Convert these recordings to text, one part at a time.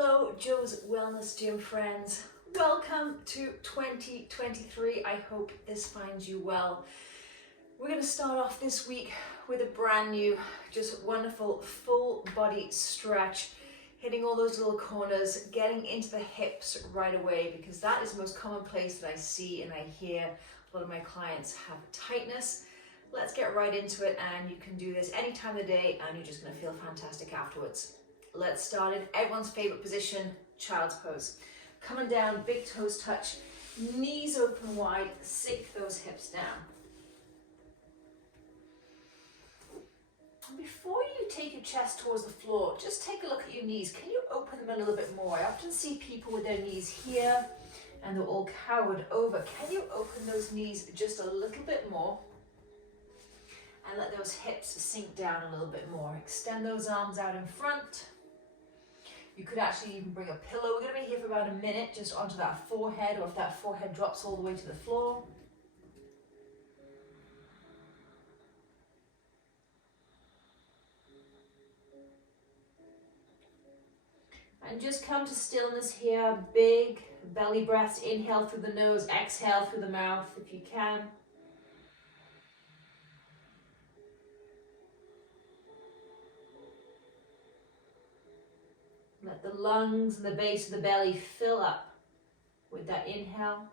Hello, Joe's Wellness Gym friends. Welcome to 2023. I hope this finds you well. We're going to start off this week with a brand new, just wonderful full body stretch, hitting all those little corners, getting into the hips right away, because that is the most common place that I see and I hear a lot of my clients have tightness. Let's get right into it, and you can do this any time of the day and you're just going to feel fantastic afterwards. Let's start it. Everyone's favorite position, child's pose. Coming down, big toes touch, knees open wide, sink those hips down. Before you take your chest towards the floor, just take a look at your knees. Can you open them a little bit more? I often see people with their knees here and they're all cowered over. Can you open those knees just a little bit more? And let those hips sink down a little bit more. Extend those arms out in front. You could actually even bring a pillow. We're going to be here for about a minute, just onto that forehead, or if that forehead drops all the way to the floor. And just come to stillness here. Big belly breaths. Inhale through the nose, exhale through the mouth if you can. Let the lungs and the base of the belly fill up with that inhale.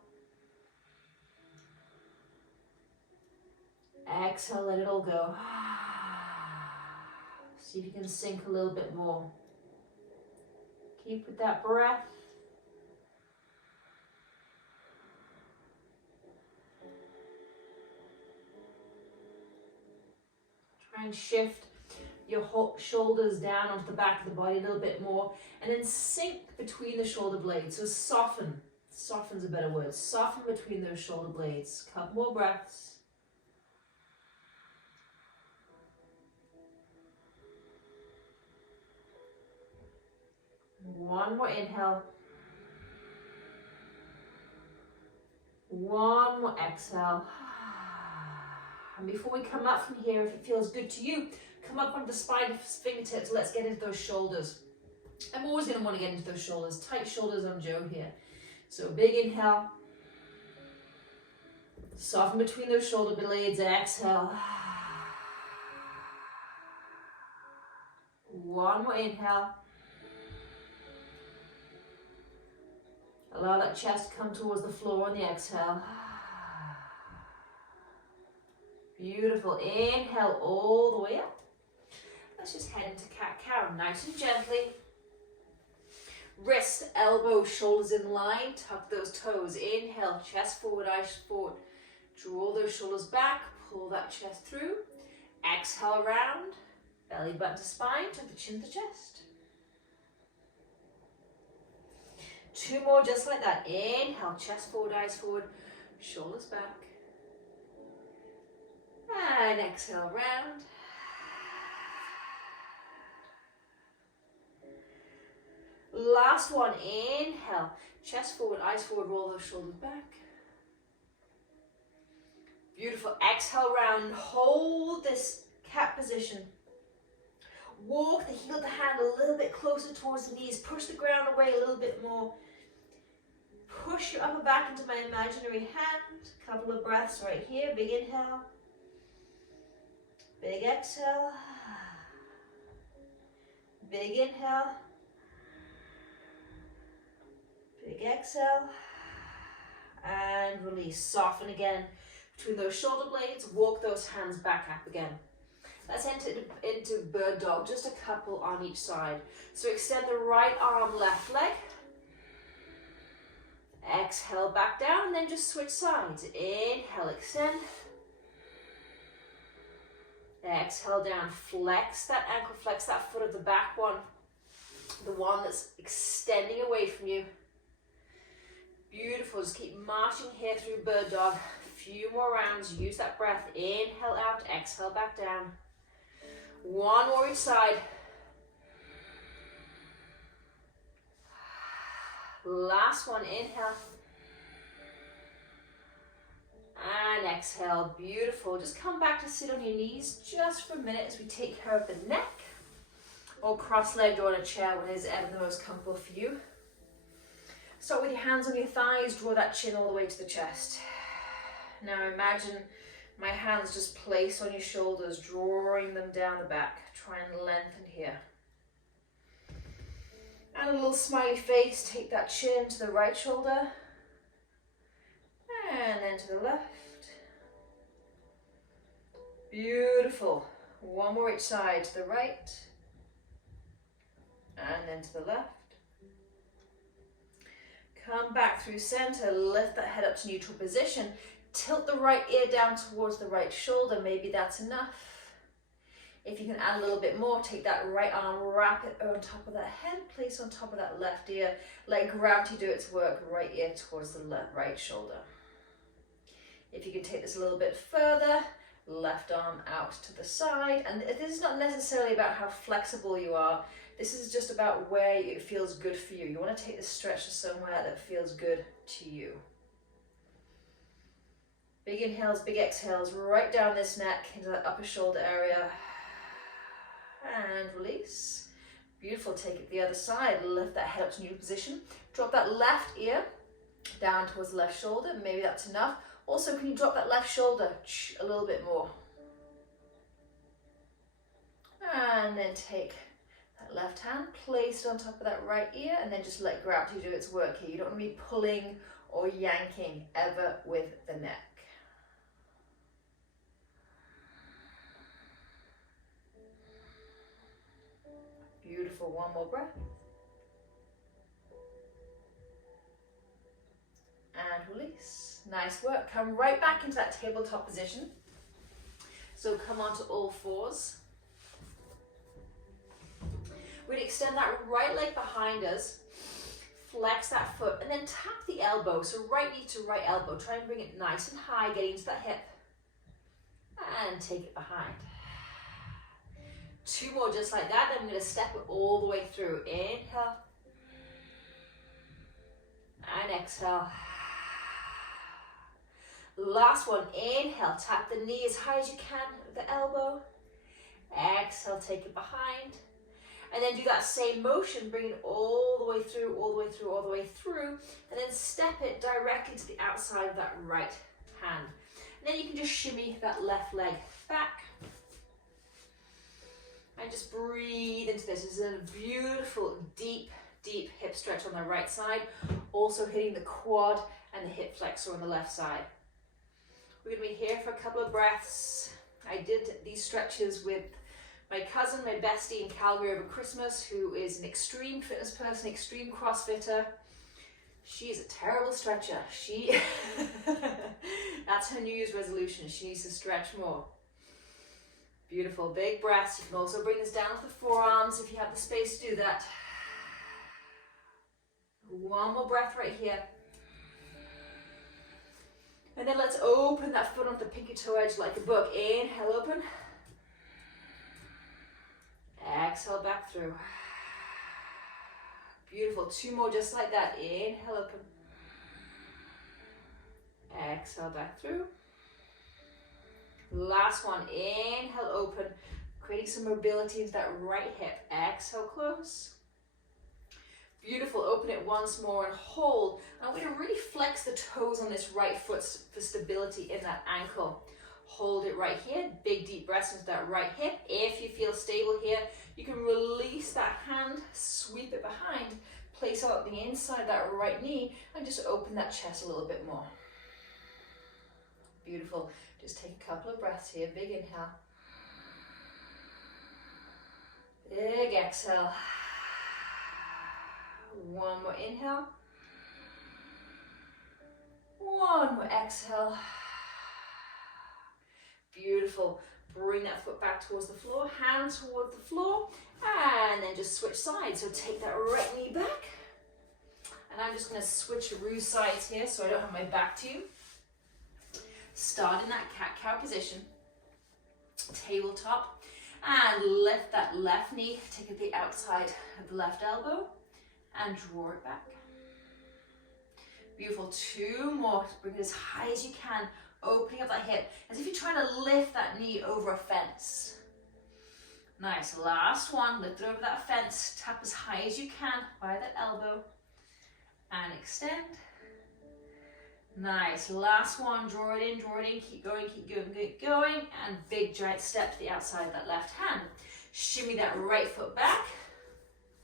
Exhale, let it all go. See if you can sink a little bit more. Keep with that breath. Try and shift your shoulders down onto the back of the body a little bit more, and then sink between the shoulder blades. So soften's a better word. Soften between those shoulder blades. Couple more breaths. One more inhale. One more exhale. And before we come up from here, if it feels good to you, come up onto the spine of fingertips. Let's get into those shoulders. I'm always going to want to get into those shoulders. Tight shoulders on Joe here. So big inhale. Soften between those shoulder blades. Exhale. One more inhale. Allow that chest to come towards the floor on the exhale. Beautiful. Inhale all the way up. Let's just head into cat-cow, nice and gently. Wrist, elbow, shoulders in line. Tuck those toes. Inhale, chest forward, eyes forward. Draw those shoulders back. Pull that chest through. Exhale around. Belly button to spine. Tuck the chin to chest. Two more just like that. Inhale, chest forward, eyes forward. Shoulders back. And exhale round. Last one, inhale, chest forward, eyes forward, roll those shoulders back. Beautiful, exhale round, hold this cat position. Walk the heel of the hand a little bit closer towards the knees, push the ground away a little bit more. Push your upper back into my imaginary hand. Couple of breaths right here, big inhale. Big exhale. Big inhale. Big exhale. And release. Soften again between those shoulder blades. Walk those hands back up again. Let's enter into bird dog. Just a couple on each side. So extend the right arm, left leg. Exhale back down, and then just switch sides. Inhale, extend. Exhale down, flex that ankle, flex that foot of the back one. The one that's extending away from you. Beautiful, just keep marching here through bird dog. A few more rounds, use that breath. Inhale out, exhale back down. One more each side. Last one, inhale. And exhale, beautiful. Just come back to sit on your knees just for a minute as we take care of the neck. or cross-legged or on a chair, whatever is ever the most comfortable for you. Start with your hands on your thighs, draw that chin all the way to the chest. Now imagine my hands just placed on your shoulders, drawing them down the back. Try and lengthen here. And a little smiley face, take that chin to the right shoulder. And then to the left. Beautiful. One more each side, to the right. And then to the left. Come back through center, lift that head up to neutral position. Tilt the right ear down towards the right shoulder, maybe that's enough. If you can add a little bit more, take that right arm, wrap it on top of that head, place on top of that left ear. Let gravity do its work, right ear towards the right shoulder. If you can take this a little bit further, left arm out to the side. And this is not necessarily about how flexible you are. This is just about where it feels good for you. You want to take this stretch to somewhere that feels good to you. Big inhales, big exhales, right down this neck into that upper shoulder area. And release. Beautiful, take it the other side. Lift that head up to neutral position. Drop that left ear down towards the left shoulder. Maybe that's enough. Also, can you drop that left shoulder a little bit more? And then take that left hand, place it on top of that right ear, and then just let gravity do its work here. You don't want to be pulling or yanking ever with the neck. Beautiful, one more breath. And release. Nice work. Come right back into that tabletop position. So come onto all fours. We'd extend that right leg behind us, flex that foot, and then tap the elbow. So right knee to right elbow. Try and bring it nice and high, getting into that hip. And take it behind. 2 more just like that. Then I'm going to step it all the way through. Inhale. And exhale. Last one. Inhale. Tap the knee as high as you can with the elbow. Exhale. Take it behind. And then do that same motion. Bring it all the way through, all the way through, all the way through. And then step it directly to the outside of that right hand. And then you can just shimmy that left leg back. And just breathe into this. This is a beautiful, deep, deep hip stretch on the right side. Also hitting the quad and the hip flexor on the left side. We're going to be here for a couple of breaths. I did these stretches with my cousin, my bestie in Calgary over Christmas, who is an extreme fitness person, extreme CrossFitter. She is a terrible stretcher. That's her New Year's resolution. She needs to stretch more. Beautiful, big breaths. You can also bring this down to the forearms if you have the space to do that. One more breath right here. And then let's open that foot onto the pinky toe edge like a book. Inhale, open. Exhale, back through. Beautiful, 2 more just like that. Inhale, open. Exhale, back through. Last one, inhale, open, creating some mobility into that right hip. Exhale, close. Beautiful, open it once more and hold. I want you to really flex the toes on this right foot for stability in that ankle. Hold it right here, big deep breaths into that right hip. If you feel stable here, you can release that hand, sweep it behind, place it out the inside of that right knee, and just open that chest a little bit more. Beautiful. Just take a couple of breaths here. Big inhale. Big exhale. One more inhale. One more exhale. Beautiful. Bring that foot back towards the floor, hand towards the floor, and then just switch sides. So take that right knee back. And I'm just going to switcheroo sides here so I don't have my back to you. Start in that cat-cow position, tabletop, and lift that left knee, take it to the outside of the left elbow, and draw it back. Beautiful, 2 more, bring it as high as you can, opening up that hip, as if you're trying to lift that knee over a fence. Nice, last one, lift it over that fence, tap as high as you can by that elbow, and extend. Nice, last one, draw it in, keep going, keep going, and big giant step to the outside of that left hand. Shimmy that right foot back,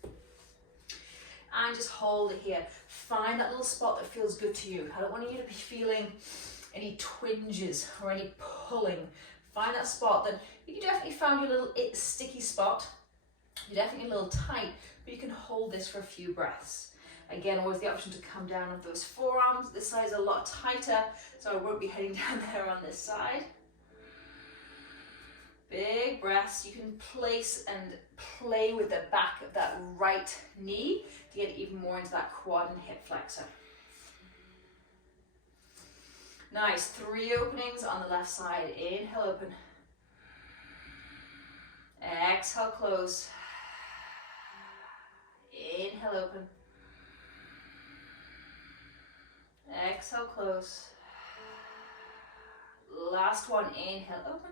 and just hold it here. Find that little spot that feels good to you. I don't want you to be feeling any twinges or any pulling. Find that spot that you definitely found your little sticky spot. You're definitely a little tight, but you can hold this for a few breaths. Again, always the option to come down on those forearms. This side is a lot tighter, so I won't be heading down there on this side. Big breaths. You can place and play with the back of that right knee to get even more into that quad and hip flexor. Nice, 3 openings on the left side. Inhale, open. Exhale, close. Inhale, open. Exhale, close. Last one, inhale, open.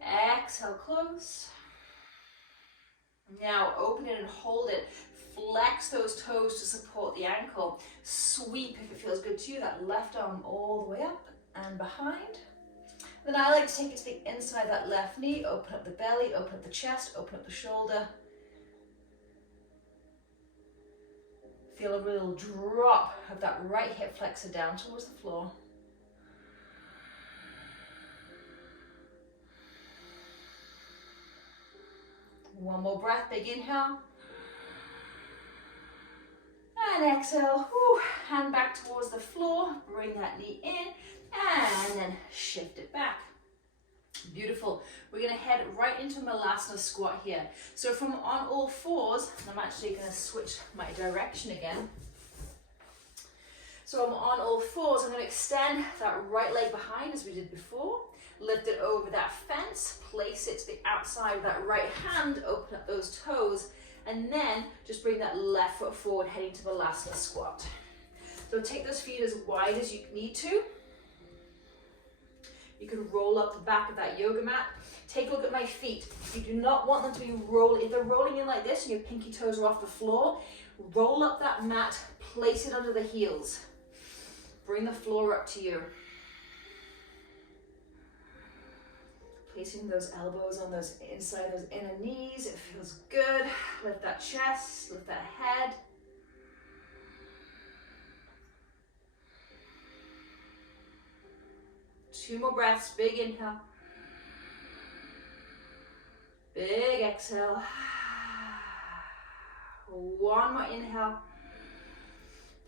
Exhale, close. Now open it and hold it. Flex those toes to support the ankle. Sweep, if it feels good to you, that left arm all the way up and behind. Then I like to take it to the inside of that left knee, open up the belly, open up the chest, open up the shoulder. Feel a little drop of that right hip flexor down towards the floor. One more breath, big inhale. And exhale, whew, hand back towards the floor, bring that knee in, and then shift it back. Beautiful. We're gonna head right into Malasana squat here. So from on all fours, I'm actually gonna switch my direction again. So I'm on all fours, I'm gonna extend that right leg behind as we did before, lift it over that fence, place it to the outside of that right hand, open up those toes, and then just bring that left foot forward, heading to Malasana squat. So take those feet as wide as you need to. You can roll up the back of that yoga mat. Take a look at my feet. You do not want them to be rolling. If they're rolling in like this and your pinky toes are off the floor, roll up that mat, place it under the heels. Bring the floor up to you. Placing those elbows on those inside, those inner knees. It feels good. Lift that chest, lift that head. Two more breaths, big inhale. Big exhale. One more inhale.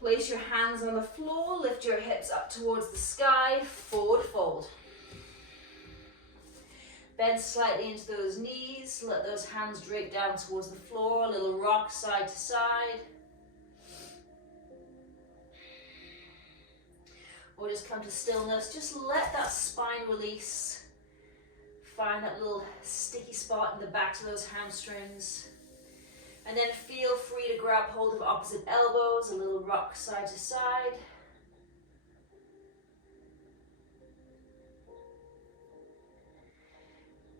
Place your hands on the floor, lift your hips up towards the sky, forward fold. Bend slightly into those knees, let those hands drape down towards the floor, a little rock side to side. Or just come to stillness, just let that spine release. Find that little sticky spot in the backs of those hamstrings. And then feel free to grab hold of opposite elbows, a little rock side to side.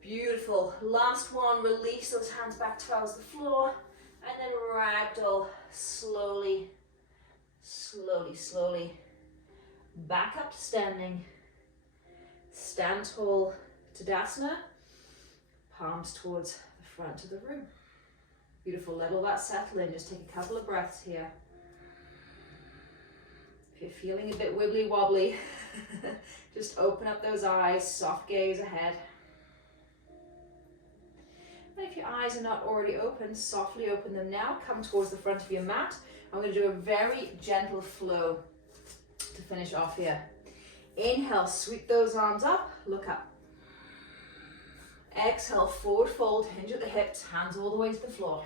Beautiful. Last one, release those hands back towards the floor. And then ragdoll, slowly, slowly, slowly. Back up to standing. Stand tall, Tadasana. Palms towards the front of the room. Beautiful, let all that settle in. Just take a couple of breaths here. If you're feeling a bit wibbly wobbly, just open up those eyes, soft gaze ahead. And if your eyes are not already open, softly open them now. Come towards the front of your mat. I'm going to do a very gentle flow to finish off here. Inhale, sweep those arms up, look up. Exhale, forward fold, hinge at the hips, hands all the way to the floor.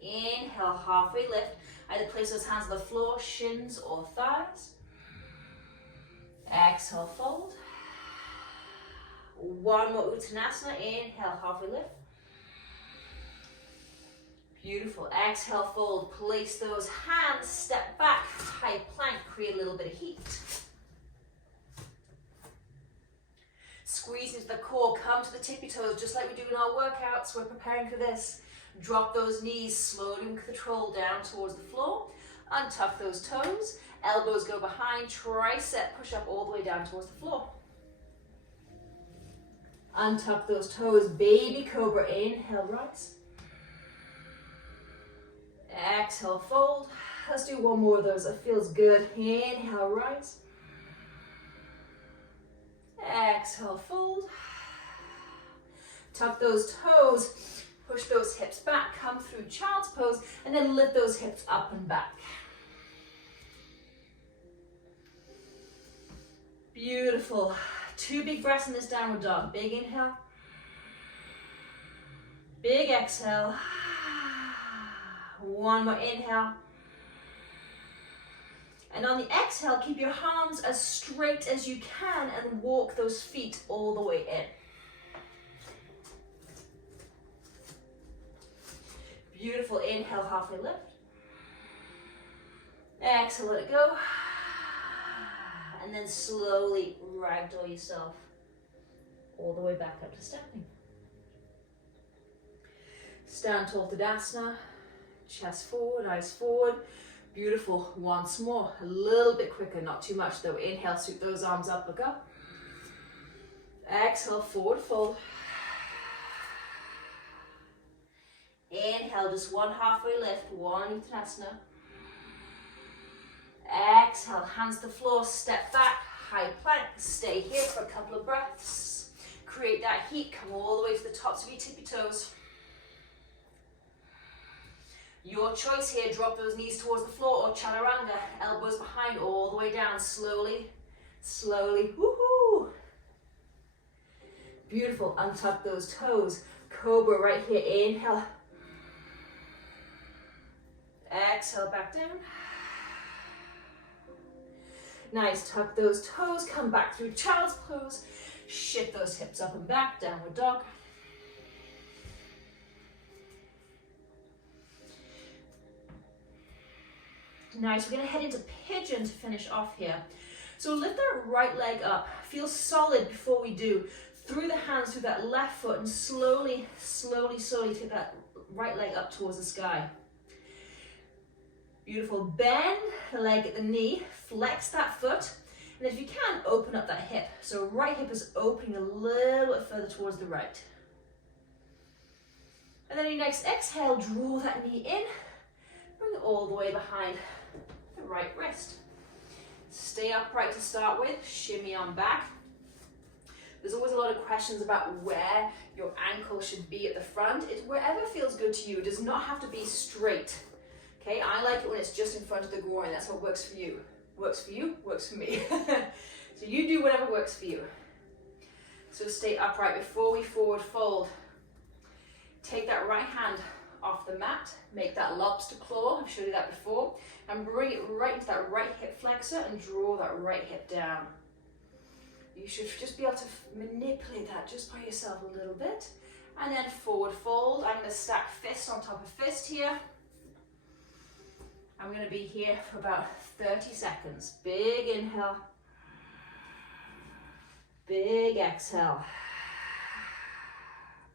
Inhale, halfway lift. Either place those hands on the floor, shins or thighs. Exhale, fold. One more Uttanasana. Inhale, halfway lift. Beautiful. Exhale, fold. Place those hands, step back, high plank, create a little bit of heat. Squeeze into the core, come to the tippy toes, just like we do in our workouts. We're preparing for this. Drop those knees slowly and control down towards the floor. Untuck those toes. Elbows go behind. Tricep push up all the way down towards the floor. Untuck those toes. Baby cobra. Inhale, rise. Exhale, fold. Let's do one more of those. That feels good. Inhale, rise. Exhale, fold. Tuck those toes. Push those hips back. Come through child's pose. And then lift those hips up and back. Beautiful. 2 big breaths in this downward dog. Big inhale. Big exhale. One more inhale. And on the exhale, keep your arms as straight as you can and walk those feet all the way in. Beautiful. Inhale, halfway lift. Exhale, let it go. And then slowly ragdoll yourself all the way back up to standing. Stand tall Tadasana. Chest forward, eyes forward. Beautiful. Once more. A little bit quicker, not too much though. Inhale, sweep those arms up, look up. Exhale, forward fold. Inhale, just one halfway lift, one Uttanasana. Exhale, hands to the floor, step back, high plank. Stay here for a couple of breaths. Create that heat, come all the way to the tops of your tippy toes. Your choice here, drop those knees towards the floor or chaturanga, elbows behind all the way down, slowly, slowly, woohoo! Beautiful, untuck those toes, cobra right here, inhale. Exhale, back down. Nice, tuck those toes, come back through child's pose, shift those hips up and back, downward dog. Nice, we're gonna head into pigeon to finish off here. So lift that right leg up, feel solid before we do. Through the hands, through that left foot, and slowly, slowly, slowly take that right leg up towards the sky. Beautiful, bend the leg at the knee, flex that foot, and if you can, open up that hip. So right hip is opening a little bit further towards the right. And then your next exhale, draw that knee in, bring it all the way behind the right wrist. Stay upright to start with, shimmy on back. There's always a lot of questions about where your ankle should be at the front. It's wherever feels good to you. It does not have to be straight. Okay, I like it when it's just in front of the groin. That's what works for you. Works for you, works for me. So you do whatever works for you. So stay upright before we forward fold. Take that right hand off the mat, make that lobster claw, I've showed you that before, and bring it right into that right hip flexor and draw that right hip down. You should just be able to manipulate that just by yourself a little bit. And then forward fold. I'm going to stack fist on top of fist here. I'm going to be here for about 30 seconds. Big inhale. Big exhale.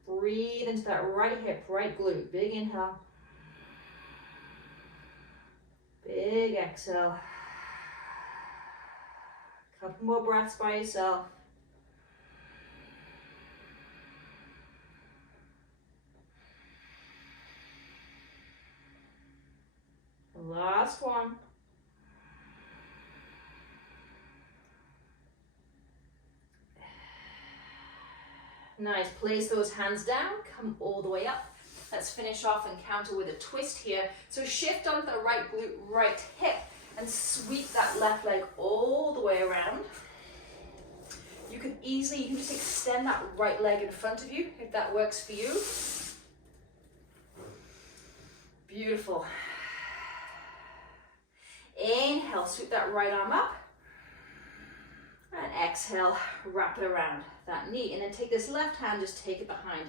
Breathe into that right hip, right glute. Big inhale. Big exhale. Couple more breaths by yourself. Last one. Nice, place those hands down, come all the way up. Let's finish off and counter with a twist here. So shift onto the right glute, right hip, and sweep that left leg all the way around. You can just extend that right leg in front of you if that works for you. Beautiful. Inhale, sweep that right arm up. And exhale, wrap it around that knee. And then take this left hand, just take it behind.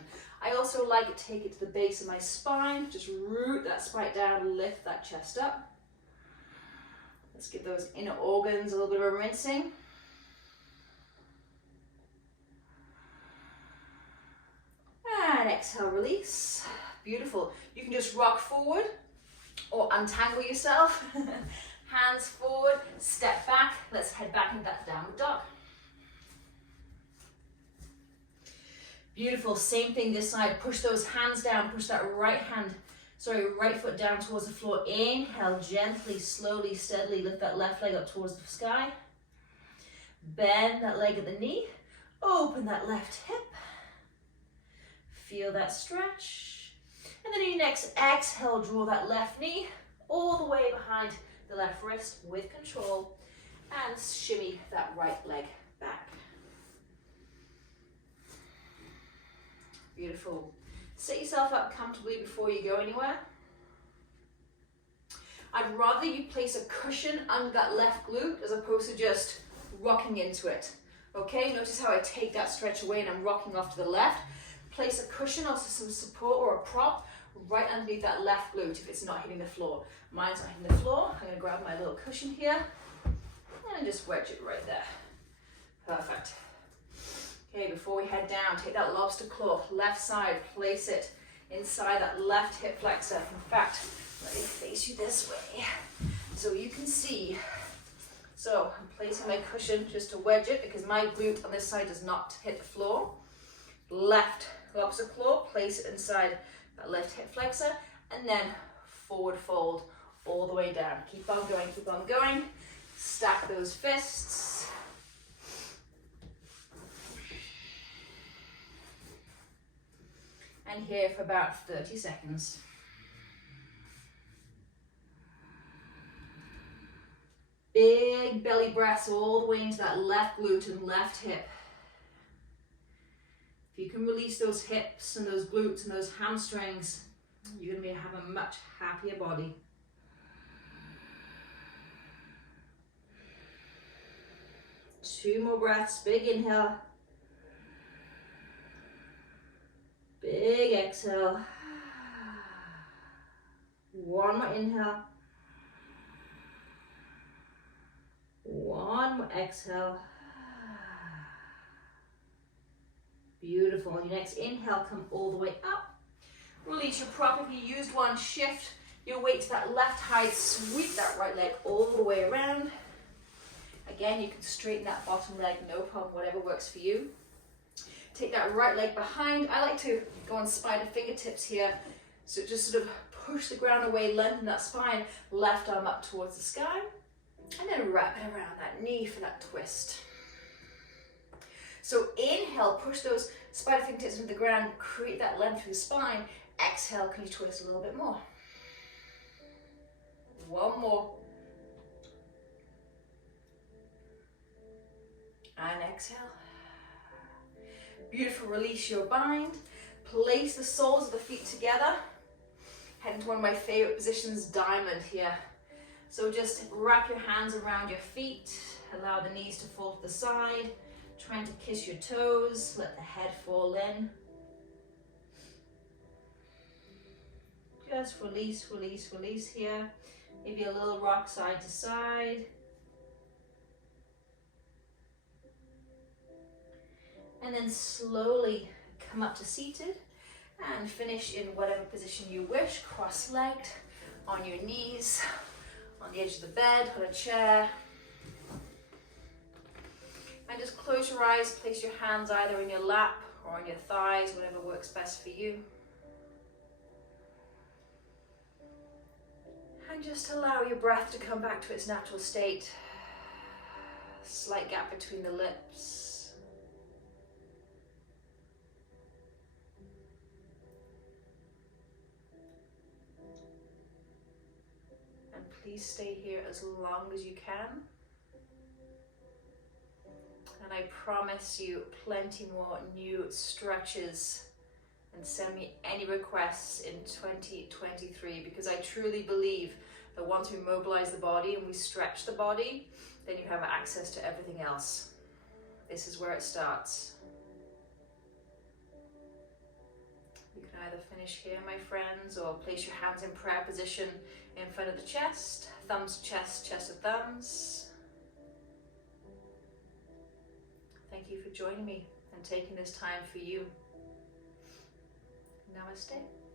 I also like it, take it to the base of my spine. Just root that spine down, lift that chest up. Let's give those inner organs a little bit of a rinsing. And exhale, release. Beautiful. You can just rock forward or untangle yourself. Hands forward, step back. Let's head back into that downward dog. Beautiful. Same thing this side. Push those hands down. Push that right foot down towards the floor. Inhale, gently, slowly, steadily lift that left leg up towards the sky. Bend that leg at the knee. Open that left hip. Feel that stretch. And then your next exhale, draw that left knee all the way behind the left wrist with control and shimmy that right leg back. Beautiful. Set yourself up comfortably before you go anywhere. I'd rather you place a cushion under that left glute as opposed to just rocking into it. Okay, notice how I take that stretch away and I'm rocking off to the left. Place a cushion, also some support or a prop right underneath that left glute if it's not hitting the floor. Mine's not hitting the floor. I'm gonna grab my little cushion here and just wedge it right there. Perfect. Okay, before we head down, take that lobster claw, left side, place it inside that left hip flexor. In fact, let me face you this way so you can see. So I'm placing my cushion just to wedge it because my glute on this side does not hit the floor. Left lobster claw, place it inside that left hip flexor, and then forward fold all the way down. Keep on going, keep on going. Stack those fists. And here for about 30 seconds. Big belly breaths all the way into that left glute and left hip. If you can release those hips and those glutes and those hamstrings, you're going to have a much happier body. Two more breaths. Big inhale. Big exhale. One more inhale. One more exhale. Beautiful. On your next inhale, come all the way up. Release your prop if you used one. Shift your weight to that left high. Sweep that right leg all the way around. Again, you can straighten that bottom leg, no problem, whatever works for you. Take that right leg behind. I like to go on spider fingertips here. So just sort of push the ground away, lengthen that spine, left arm up towards the sky. And then wrap it around that knee for that twist. So inhale, push those spider fingertips into the ground, create that length through the spine. Exhale, can you twist a little bit more? One more. And exhale. Beautiful, release your bind. Place the soles of the feet together. Head into one of my favorite positions, diamond here. So just wrap your hands around your feet. Allow the knees to fall to the side. Trying to kiss your toes. Let the head fall in. Just release, release, release here. Maybe a little rock side to side. And then slowly come up to seated and finish in whatever position you wish, cross-legged, on your knees, on the edge of the bed, on a chair. And just close your eyes, place your hands either in your lap or on your thighs, whatever works best for you. And just allow your breath to come back to its natural state. Slight gap between the lips. Please stay here as long as you can. And I promise you plenty more new stretches, and send me any requests in 2023, because I truly believe that once we mobilize the body and we stretch the body, then you have access to everything else. This is where it starts. You can either finish here, my friends, or place your hands in prayer position in front of the chest, thumbs to chest, chest to thumbs. Thank you for joining me and taking this time for you. Namaste.